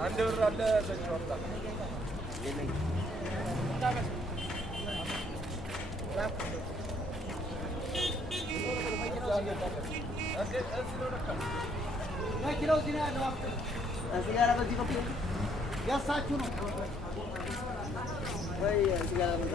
አንድ ብር አለ በዚህ ወጣ መኪናው እዚህ ነው ያለው። ሲጋራ በዚህ በኩል ያሳችሁ ነው ወይ? ሲጋራ ምን